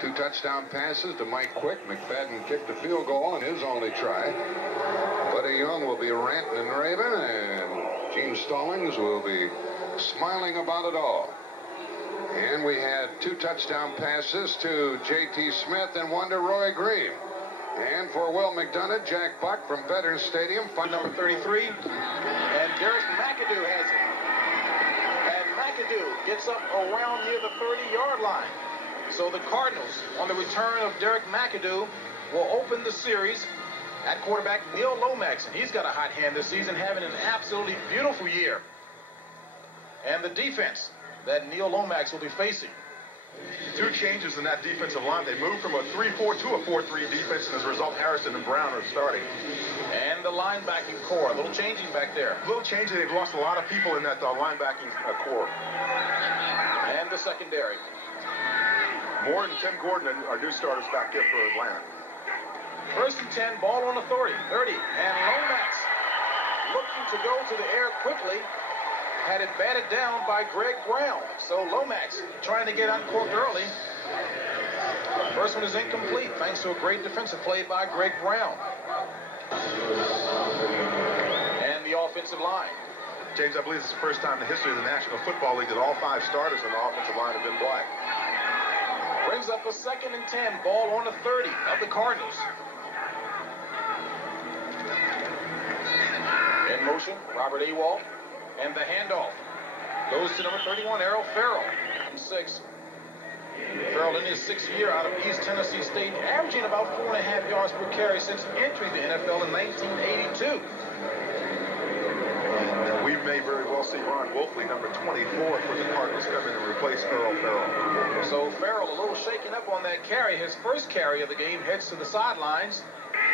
2 touchdown passes to Mike Quick. McFadden kicked the field goal in his only try. Buddy Young will be ranting and raving, and Gene Stallings will be smiling about it all. And we had 2 touchdown passes to J.T. Smith and 1 to Roy Green. And for Will McDonough, Jack Buck from Veterans Stadium. Number 33. And Derek McAdoo has it. And McAdoo gets up around near the 30-yard line. So the Cardinals, on the return of Derek McAdoo, will open the series at quarterback Neil Lomax. And he's got a hot hand this season, having an absolutely beautiful year. And the defense that Neil Lomax will be facing. 2 changes in that defensive line. They moved from a 3-4 to a 4-3 defense, and as a result, Harrison and Brown are starting. And the linebacking core, a little changing back there. A little changing. They've lost a lot of people in that linebacking core. And the secondary. Moore and Tim Gordon are new starters back there for Atlanta. 1st and 10, ball on the 30. And Lomax looking to go to the air quickly. Had it batted down by Greg Brown. So Lomax trying to get uncorked early. First one is incomplete thanks to a great defensive play by Greg Brown. And the offensive line. James, I believe this is the first time in the history of the National Football League that all 5 starters on the offensive line have been black. Brings up a 2nd and 10, ball on the 30 of the Cardinals. In motion, Robert Awald. And the handoff goes to number 31, Errol Farrell. From 6. Farrell in his 6th year out of East Tennessee State, averaging about 4.5 yards per carry since entering the NFL in 1982. And we may very well see Ron Wolfley, number 24, for the Cardinals, come in and replace Errol Farrell. So Farrell a little shaken up on that carry. His first carry of the game heads to the sidelines.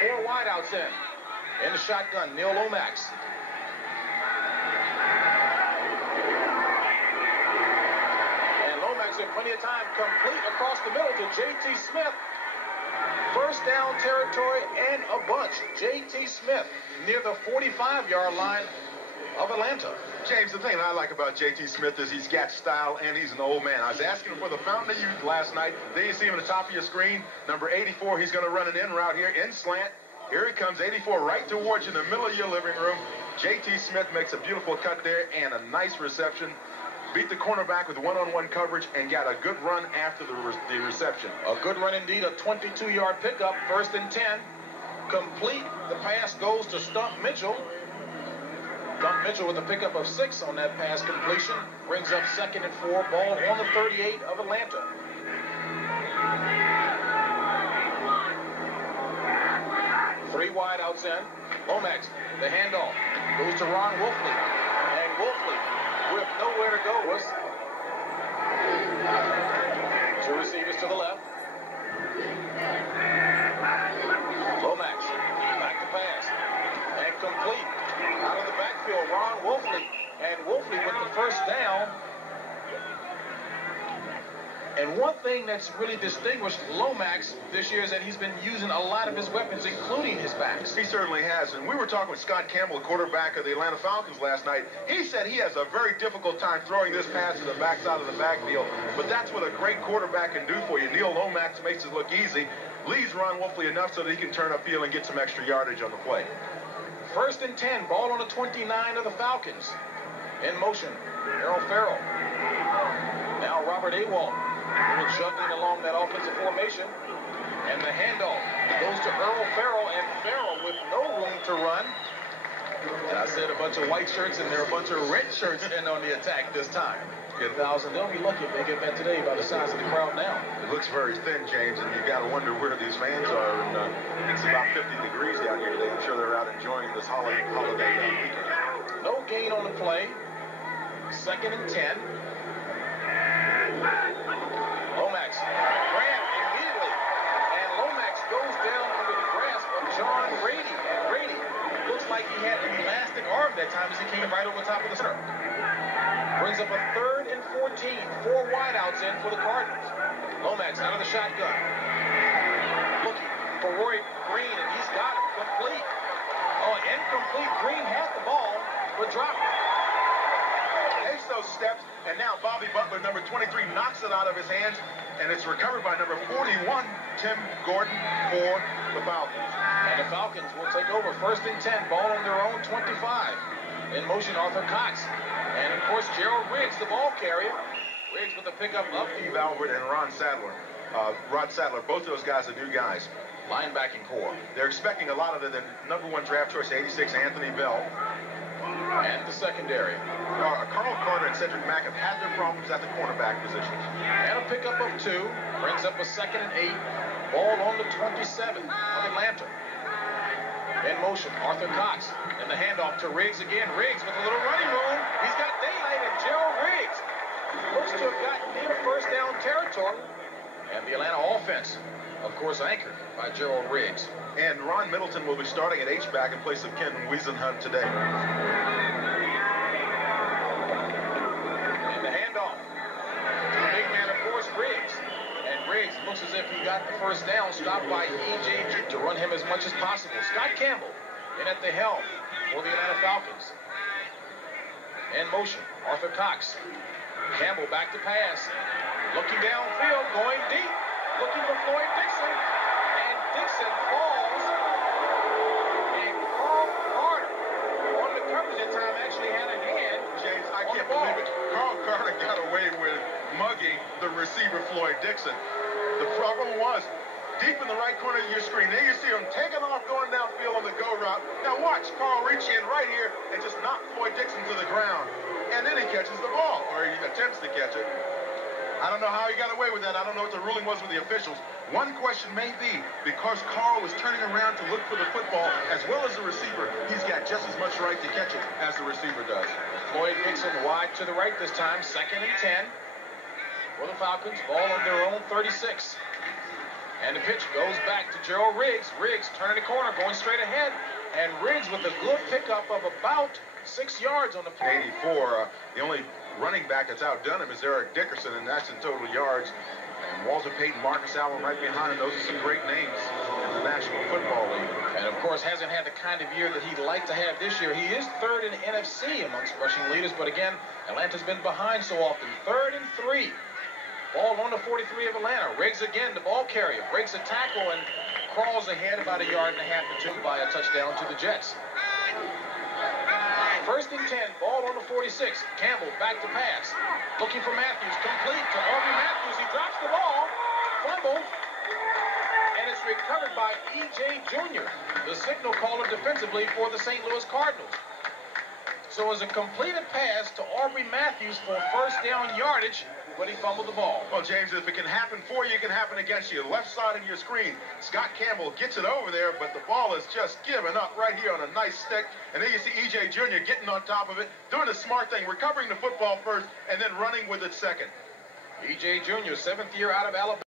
4 wideouts in. In the shotgun, Neil Lomax. Plenty of time, complete across the middle to J.T. Smith. First down territory and a bunch. J.T. Smith near the 45-yard line of Atlanta. James, the thing I like about J.T. Smith is he's got style and he's an old man. I was asking him for the fountain of youth last night. There you see him at the top of your screen. Number 84, he's going to run an in route here, in slant. Here he comes, 84, right towards you in the middle of your living room. J.T. Smith makes a beautiful cut there and a nice reception. Beat the cornerback with one-on-one coverage and got a good run after the reception. A good run indeed, a 22-yard pickup, 1st and 10. Complete, the pass goes to Stump Mitchell. Stump Mitchell with a pickup of 6 on that pass completion. Brings up 2nd and 4, ball on the 38 of Atlanta. Three wideouts in. Lomax, the handoff, goes to Ron Wolfley. And Wolfley, with nowhere to go, was 2 receivers to the left. Lomax, back to pass, and complete. Out of the backfield, Ron Wolfley, and Wolfley with the first down. And one thing that's really distinguished Lomax this year is that he's been using a lot of his weapons, including his backs. He certainly has. And we were talking with Scott Campbell, quarterback of the Atlanta Falcons last night. He said he has a very difficult time throwing this pass to the backside of the backfield. But that's what a great quarterback can do for you. Neil Lomax makes it look easy, leaves Ron Wolfley enough so that he can turn upfield and get some extra yardage on the play. 1st and 10, ball on the 29 of the Falcons. In motion, Errol Farrell. Now Robert Awald. A little juggling along that offensive formation. And the handoff goes to Earl Farrell, and Farrell with no room to run. And I said a bunch of white shirts, and there are a bunch of red shirts in on the attack this time. 10,000. They'll be lucky if they get that today by the size of the crowd now. It looks very thin, James, and you got to wonder where these fans are. And it's about 50 degrees down here today. I'm sure they're out enjoying this holiday weekend. No gain on the play. 2nd and 10. Lomax ran immediately, and Lomax goes down under the grasp of John Rady. And Rady looks like he had an elastic arm that time as he came right over top of the center. Brings up a 3rd and 14. 4 wideouts in for the Cardinals. Lomax out of the shotgun. Looking for Roy Green, and he's got him complete. Oh, incomplete. Green had the ball, but dropped it. Takes those steps, And now Bobby Butler, number 23, knocks it out of his hands, and it's recovered by number 41, Tim Gordon, for the Falcons. And the Falcons will take over. 1st and 10, ball on their own 25. In motion, Arthur Cox. And, of course, Gerald Riggs, the ball carrier. Riggs with the pickup of Steve Albert and Ron Sadler. Rod Sadler, both of those guys are new guys. Linebacking core. They're expecting a lot of the number 1 draft choice, 86, Anthony Bell. And the secondary. Carl Carter and Cedric Mack have had their problems at the cornerback positions. And a pickup of 2. Brings up a 2nd and 8. Ball on the 27 of Atlanta. In motion, Arthur Cox. And the handoff to Riggs again. Riggs with a little running room. He's got daylight, and Gerald Riggs looks to have gotten near 1st down territory. And the Atlanta offense, of course, anchored by Gerald Riggs. And Ron Middleton will be starting at H-back in place of Ken Wiesenhunt today. And the handoff. The big man, of course, Riggs. And Riggs looks as if he got the 1st down, stopped by E.J. to run him as much as possible. Scott Campbell in at the helm for the Atlanta Falcons. In motion, Arthur Cox. Campbell back to pass. Looking downfield, going deep. Looking for Floyd Dixon. And Dixon falls. And Carl Carter, on the coverage that time, actually had a hand. James, I can't believe it. Carl Carter got away with mugging the receiver, Floyd Dixon. The problem was, deep in the right corner of your screen, there you see him taking off, going downfield on the go route. Now watch Carl reach in right here and just knock Floyd Dixon to the ground. And then he catches the ball, or he attempts to catch it. I don't know how he got away with that. I don't know what the ruling was with the officials. One question may be, because Carl was turning around to look for the football as well as the receiver, he's got just as much right to catch it as the receiver does. Floyd Dixon wide to the right this time, 2nd and 10. For the Falcons, ball on their own 36. And the pitch goes back to Gerald Riggs. Riggs turning the corner, going straight ahead. And Riggs with a good pickup of about 6 yards on the play. 84, the only running back that's outdone him is Eric Dickerson, and that's in total yards. And Walter Payton, Marcus Allen right behind him. Those are some great names in the National Football League. And, of course, hasn't had the kind of year that he'd like to have this year. He is 3rd in NFC amongst rushing leaders, but again, Atlanta's been behind so often. 3rd and 3. Ball on the 43 of Atlanta. Riggs again, the ball carrier, breaks a tackle and crawls ahead about 1.5 yards to 2 by a touchdown to the Jets. 1st and 10, ball on the 46. Campbell back to pass. Looking for Matthews, complete to Aubrey Matthews. He drops the ball, fumble, and it's recovered by E.J. Jr., the signal caller defensively for the St. Louis Cardinals. So it's a completed pass to Aubrey Matthews for 1st down yardage, but he fumbled the ball. Well, James, if it can happen for you, it can happen against you. Left side of your screen, Scott Campbell gets it over there, but the ball is just given up right here on a nice stick. And then you see E.J. Jr. getting on top of it, doing the smart thing, recovering the football first, and then running with it second. E.J. Jr., 7th year out of Alabama.